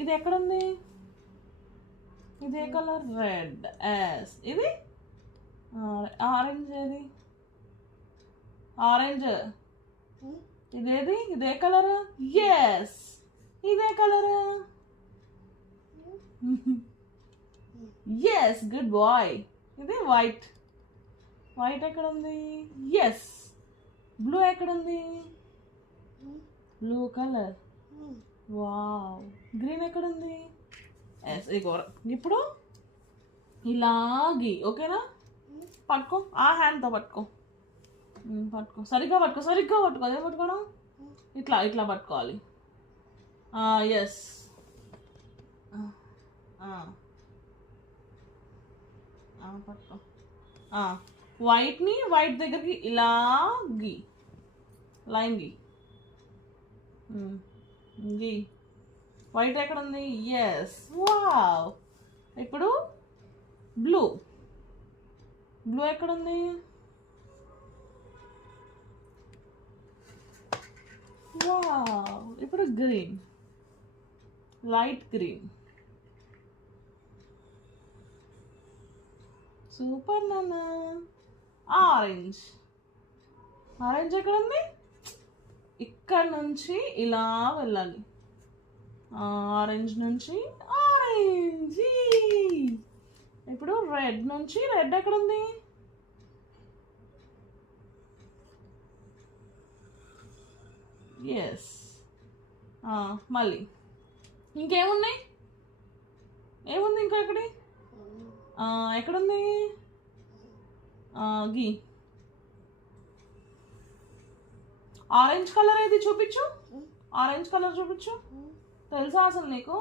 ఇది ఎక్కడుంది? ఇది ఏ కలర్? రెడ్. ఎస్. ఇది ఆరెంజ్. ఏది? ఆరెంజ్. ఇదేది? ఇదే కలర్? ఎస్. ఇదే కలర్? Yes, good boy. ఇది వైట్. వైట్ ఎక్కడుంది? ఎస్. బ్లూ ఎక్కడుంది? Blue colour. వావ్. గ్రీన్ ఎక్కడుంది? ఎస్. ఇప్పుడు ఇలాగి, ఓకేనా? పట్టుకో, ఆ హ్యాండ్తో పట్టుకో. పట్టుకో, సరిగ్గా పట్టుకో, సరిగ్గా పట్టుకో. అదే పట్టుకోవడం, ఇట్లా ఇట్లా పట్టుకోవాలి. ఎస్. పట్టుకో. వైట్ని వైట్ దగ్గరికి ఇలా గీ, లైన్ గీ. గీ. వైట్ ఎక్కడ ఉంది? ఎస్. వావ్. ఇప్పుడు బ్లూ. బ్లూ ఎక్కడ ఉంది? వావ్. ఇప్పుడు గ్రీన్, లైట్ గ్రీన్. సూపర్ నాన్న. ఆరెంజ్. ఆరెంజ్ ఎక్కడ ఉంది? ఇక్కడ నుంచి ఇలా వెళ్ళాలి. ఆరెంజ్ నుంచి ఆరెంజ్. ఇప్పుడు రెడ్ నుంచి రెడ్ ఎక్కడ ఉంది? ఎస్. మళ్ళీ ఇంకేమున్నాయి? ఏముంది ఇంకా ఎక్కడి? ఎక్కడుంది? గీ. ఆరెంజ్ కలర్ ఏది? చూపించు. ఆరెంజ్ కలర్ చూపించు. తెలుసా అసలు నీకు?